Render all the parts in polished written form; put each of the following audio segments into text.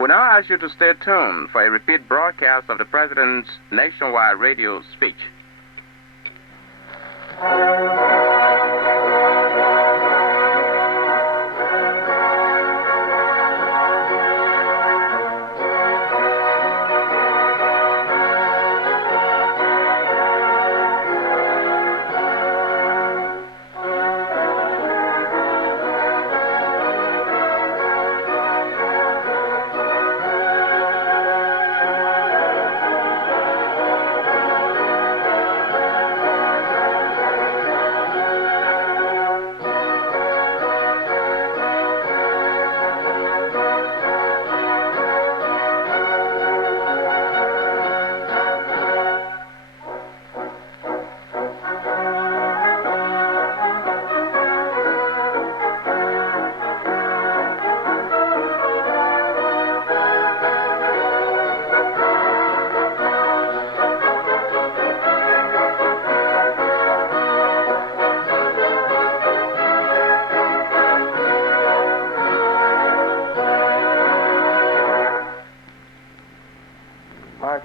We now ask you to stay tuned for a repeat broadcast of the President's nationwide radio speech.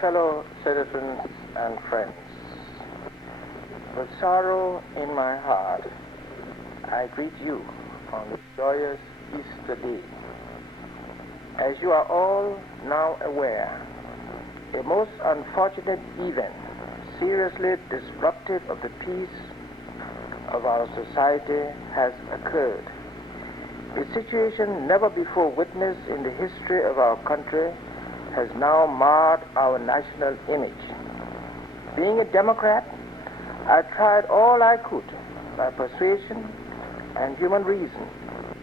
Fellow citizens and friends, with sorrow in my heart, I greet you on this joyous Easter day. As you are all now aware, a most unfortunate event, seriously disruptive of the peace of our society, has occurred. A situation never before witnessed in the history of our country has now marred our national image. Being a Democrat, I tried all I could by persuasion and human reason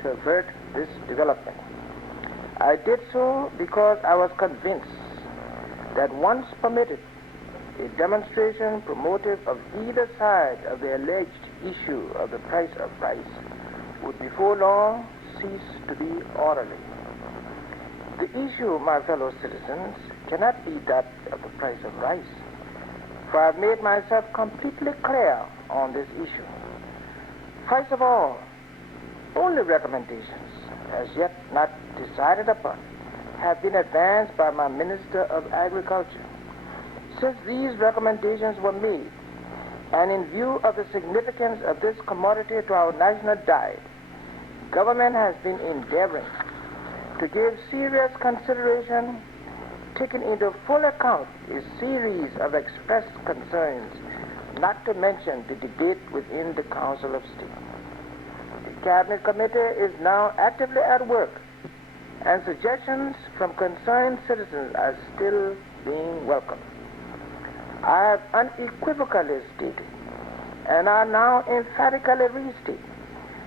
to avert this development. I did so because I was convinced that once permitted, a demonstration promotive of either side of the alleged issue of the price of rice would before long cease to be orderly. The issue, my fellow citizens, cannot be that of the price of rice, for I have made myself completely clear on this issue. First of all, only recommendations, as yet not decided upon, have been advanced by my Minister of Agriculture. Since these recommendations were made, and in view of the significance of this commodity to our national diet, government has been endeavoring to give serious consideration, taking into full account a series of expressed concerns, not to mention the debate within the Council of State. The Cabinet Committee is now actively at work, and suggestions from concerned citizens are still being welcomed. I have unequivocally stated, and I now emphatically restate,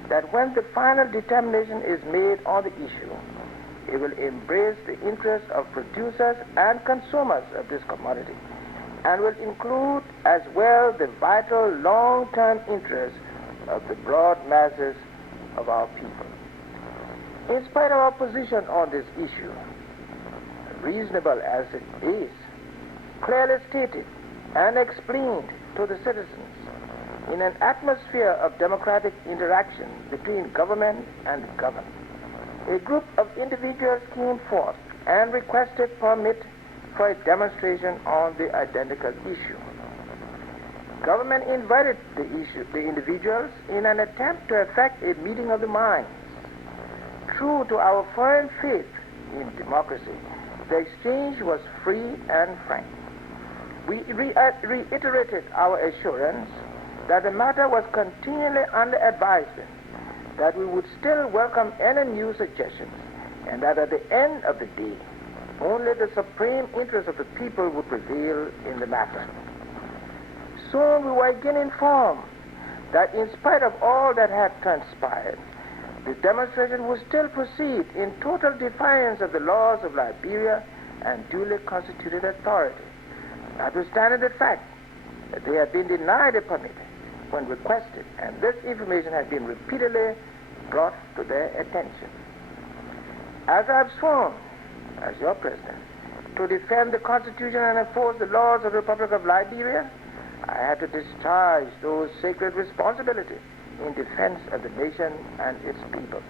that when the final determination is made on the issue, it will embrace the interests of producers and consumers of this commodity, and will include as well the vital long-term interests of the broad masses of our people. In spite of our position on this issue, reasonable as it is, clearly stated and explained to the citizens in an atmosphere of democratic interaction between government and governed, a group of individuals came forth and requested permit for a demonstration on the identical issue. Government invited the individuals in an attempt to effect a meeting of the minds. True to our firm faith in democracy, the exchange was free and frank. We reiterated our assurance that the matter was continually under advisement, that we would still welcome any new suggestions, and that at the end of the day, only the supreme interest of the people would prevail in the matter. Soon we were again informed that in spite of all that had transpired, the demonstration would still proceed in total defiance of the laws of Liberia and duly constituted authority, notwithstanding the fact that they had been denied a permit when requested, and this information has been repeatedly brought to their attention. As I have sworn, as your president, to defend the Constitution and enforce the laws of the Republic of Liberia, I had to discharge those sacred responsibilities in defense of the nation and its people.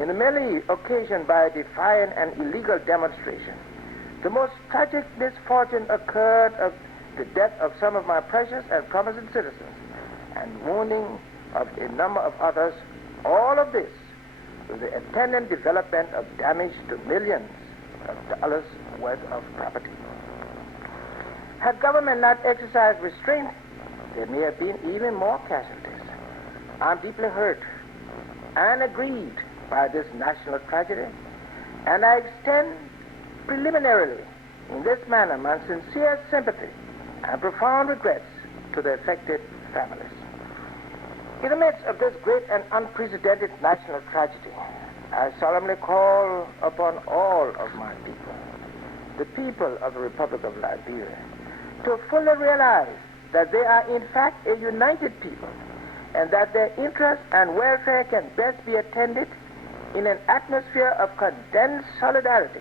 in the melee occasioned by a defiant and illegal demonstration, the most tragic misfortune occurred of the death of some of my precious and promising citizens and wounding of a number of others, all of this with the attendant development of damage to millions of dollars worth of property. Had government not exercised restraint, there may have been even more casualties. I'm deeply hurt and aggrieved by this national tragedy, and I extend preliminarily in this manner my sincere sympathy and profound regrets to the affected families. In the midst of this great and unprecedented national tragedy, I solemnly call upon all of my people, the people of the Republic of Liberia, to fully realize that they are in fact a united people and that their interests and welfare can best be attended in an atmosphere of condensed solidarity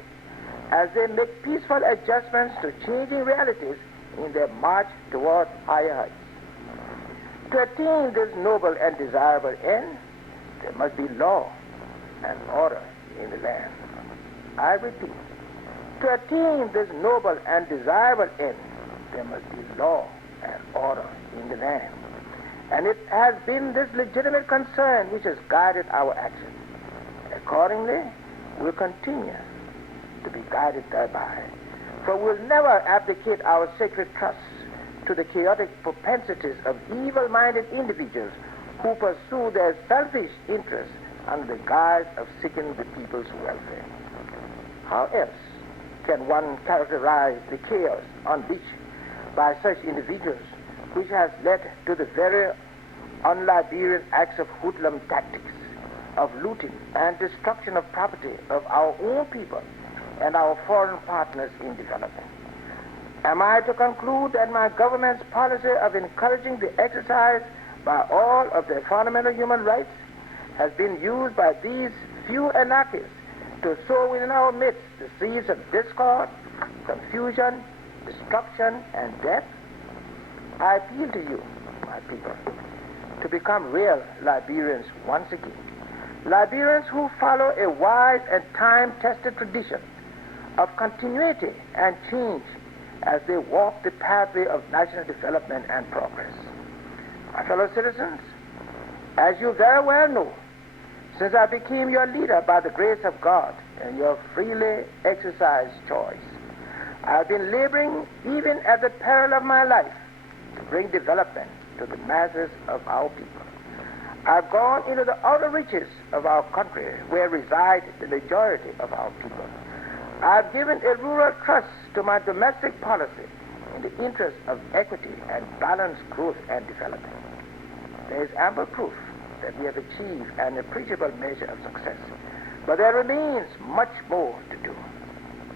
as they make peaceful adjustments to changing realities in their march toward higher heights. To attain this noble and desirable end, there must be law and order in the land. I repeat, to attain this noble and desirable end, there must be law and order in the land. And it has been this legitimate concern which has guided our actions. Accordingly, we'll continue to be guided thereby, for we'll never abdicate our sacred trust to the chaotic propensities of evil-minded individuals who pursue their selfish interests under the guise of seeking the people's welfare. How else can one characterize the chaos unleashed by such individuals which has led to the very un-Liberian acts of hoodlum tactics, of looting and destruction of property of our own people and our foreign partners in development? Am I to conclude that my government's policy of encouraging the exercise by all of their fundamental human rights has been used by these few anarchists to sow within our midst the seeds of discord, confusion, destruction, and death? I appeal to you, my people, to become real Liberians once again. Liberians who follow a wise and time-tested tradition of continuity and change as they walk the pathway of national development and progress. My fellow citizens, as you very well know, since I became your leader by the grace of God and your freely exercised choice, I've been laboring even at the peril of my life to bring development to the masses of our people. I've gone into the outer reaches of our country where reside the majority of our people. I've given a rural trust to my domestic policy in the interest of equity and balanced growth and development. There is ample proof that we have achieved an appreciable measure of success, but there remains much more to do.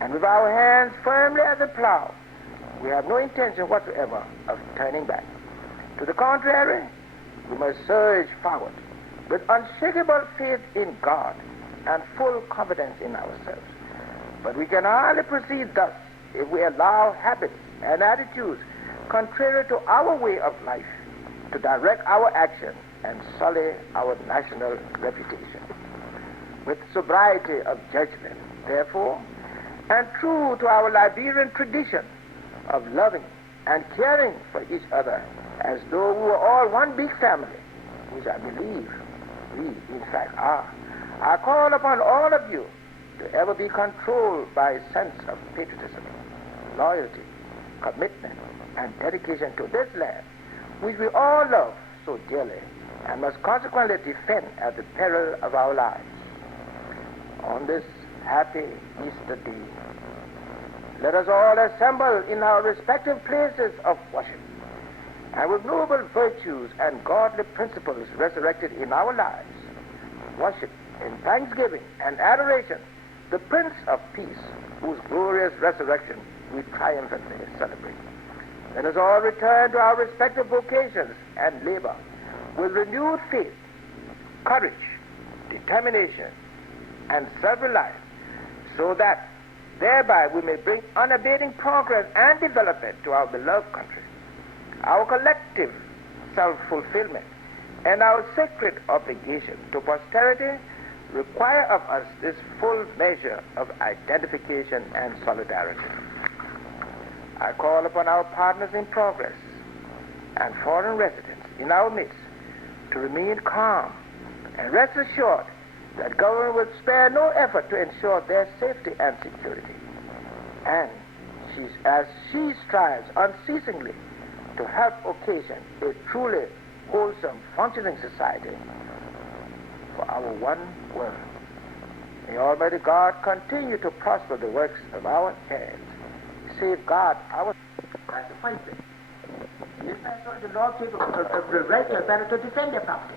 And with our hands firmly at the plow, we have no intention whatsoever of turning back. To the contrary, we must surge forward with unshakable faith in God and full confidence in ourselves. But we can hardly proceed thus if we allow habits and attitudes contrary to our way of life to direct our action and sully our national reputation. With sobriety of judgment, therefore, and true to our Liberian tradition of loving and caring for each other as though we were all one big family, which I believe we in fact are, I call upon all of you to ever be controlled by a sense of patriotism, loyalty, commitment, and dedication to this land, which we all love so dearly and must consequently defend at the peril of our lives. On this happy Easter day, let us all assemble in our respective places of worship, and with noble virtues and godly principles resurrected in our lives, worship in thanksgiving and adoration the Prince of Peace, whose glorious resurrection we triumphantly celebrate. Let us all return to our respective vocations and labor with renewed faith, courage, determination, and self-reliance, so that thereby we may bring unabating progress and development to our beloved country. Our collective self-fulfillment and our sacred obligation to posterity require of us this full measure of identification and solidarity. I call upon our partners in progress and foreign residents in our midst to remain calm and rest assured that government will spare no effort to ensure their safety and security. And as she strives unceasingly to help occasion a truly wholesome, functioning society for our one world. May Almighty God continue to prosper the works of our hands. Safeguard our... That's the point thing. It's not the law gave the right to better to defend their property.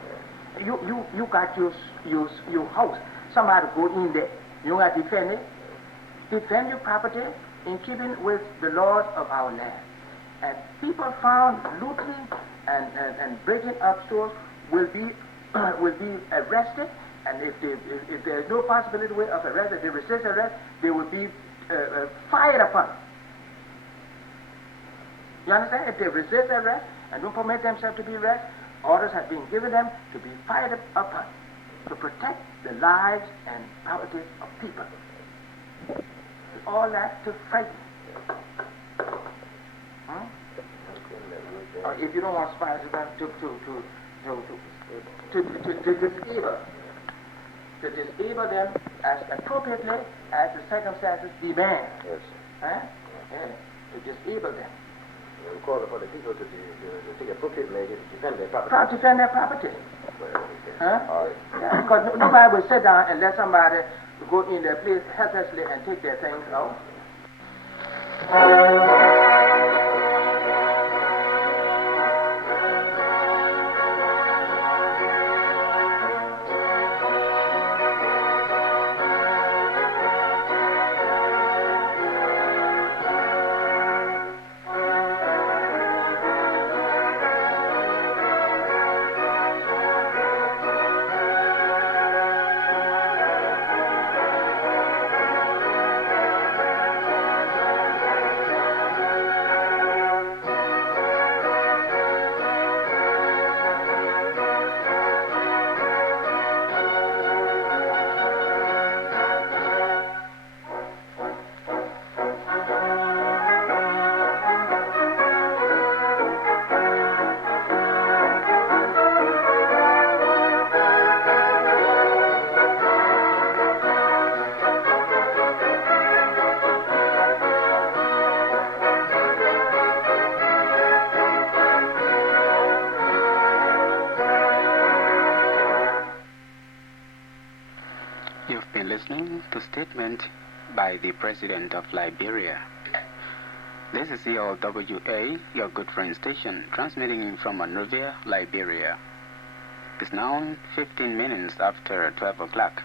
You got your house. Somebody go in there. You got to defend it. Defend your property in keeping with the laws of our land. And people found looting and breaking up stores will be arrested. And if there is no possibility of arrest, if they resist arrest, they will be fired upon. You understand? If they resist arrest and don't permit themselves to be arrested, orders have been given them to be fired upon to protect the lives and property of people. All that to frighten. If you don't want spies to disable them as appropriately as the circumstances demand. Yes. To disable them. We call upon the people to take appropriate measures to defend their property. To defend their property. Well, huh? Yeah, because nobody will sit down and let somebody go in their place helplessly and take their things out. Listening to statement by the President of Liberia. This is ELWA, your good friend station, transmitting from Monrovia, Liberia. It's now 15 minutes after 12 o'clock.